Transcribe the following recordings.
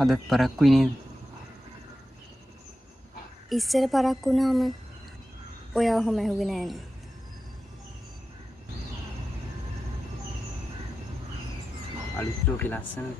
අදත් පරක්කුයි නේද? ඉස්සර පරක්කු වුණාම ඔයා ඔහොම ඇහුවේ නෑනේ. අලුත් ලෝකේ ලස්සනද?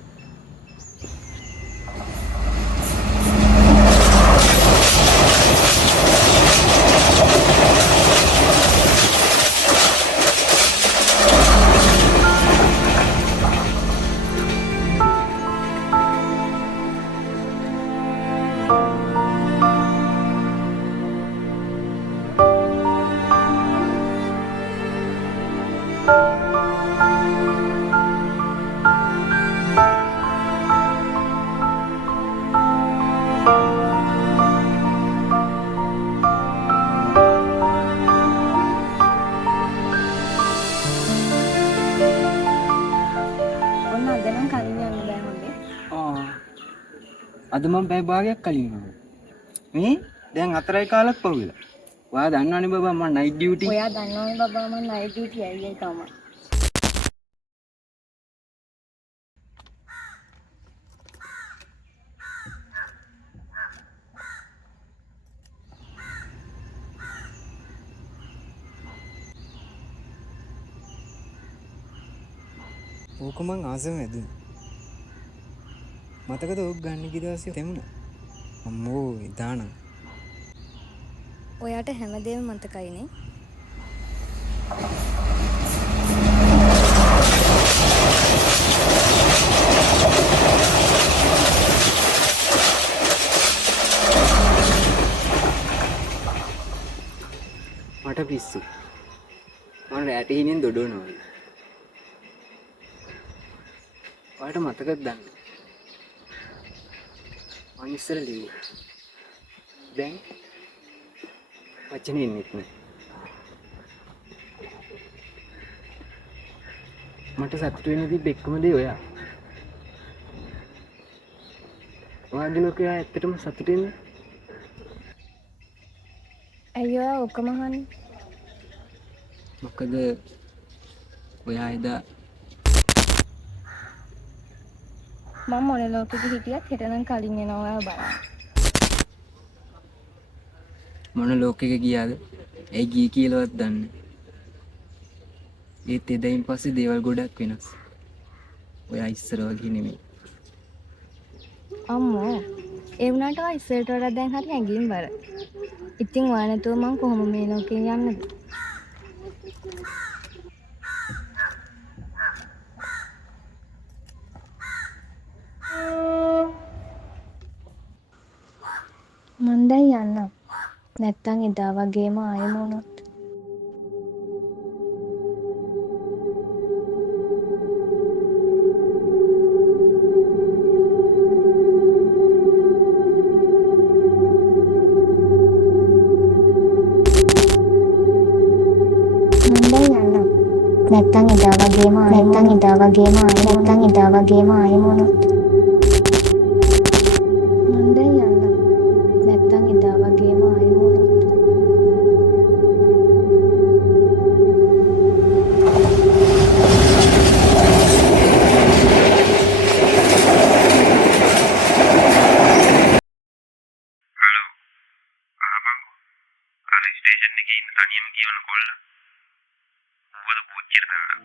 ඔන්න අද නම් කලින් යන්න බෑ හොඳේ. අද මම පැය භාගයක් කලින් ආවා. මේ දැන් 4යි කාලක් පහුවෙලා. ඔයා දන්නවනේ බබා මම නයිට් ඩියුටි. ඔයා දන්නවනේ බබා මම නයිට් ඩියුටි ඇවිල්ලා තමයි. ඕක මං ආසම ඇදුනේ. මතකද ඕක ගන්න ගිය දවසේ තෙමුණා. අම්මෝ ඉදානම්. ඔයාට හැමදේම මතකයිනේ. මට පිස්සු. මම රැට හිණෙන් දොඩවනවා. ඔයාට මතකද දන්නේ? මං ඉස්සර ලිව්වා. දැන් වචනේ එන්නෙත් නෑ. මට සතුට වෙන්න තිබ්බ එකම දේ ඔයා. ඔයාගේ ලෝකේ ඇත්තටම සතුට වෙන්නේ? ඇයි ඔයා ඔක්කොම අහන්නේ? මොකද ඔයා එදා මම මොන ලෝකෙක හිටියත් හෙට නම් කලින් එනවා ඔයාව බලන්න. මොන ලෝකෙක ගියාද? ඇයි ගියේ කියලාවත් දන්නේ නැහැ. ඒත් එදායින් පස්සේ දේවල් ගොඩක් වෙනස්. ඔයා ඉස්සර වගේ නෙමෙයි. අම්මෝ ඒ වුණාට ඔයා ඉස්සරට වඩා දැන් හරි හැංගීම්බර. ඉතින් ඔයා නැතුව මං කොහොම මේ ලෝකෙන් යන්නද? මං දැන් යන්නම්. නැත්තම් එදා වගේම ආයෙම වුණොත්. නැත්තම් එදා වගේම ආයෙම වුණොත්. මං දැන් යන්නම්. නැත්තම් එදා වගේම ආයෙම වුණොත්. හලෝ අහපන්කෝ අර ස්ටේෂන් එකේ ඉන්න තනියම කියවන කොල්ල ඌවද කෝච්චියට පැනලා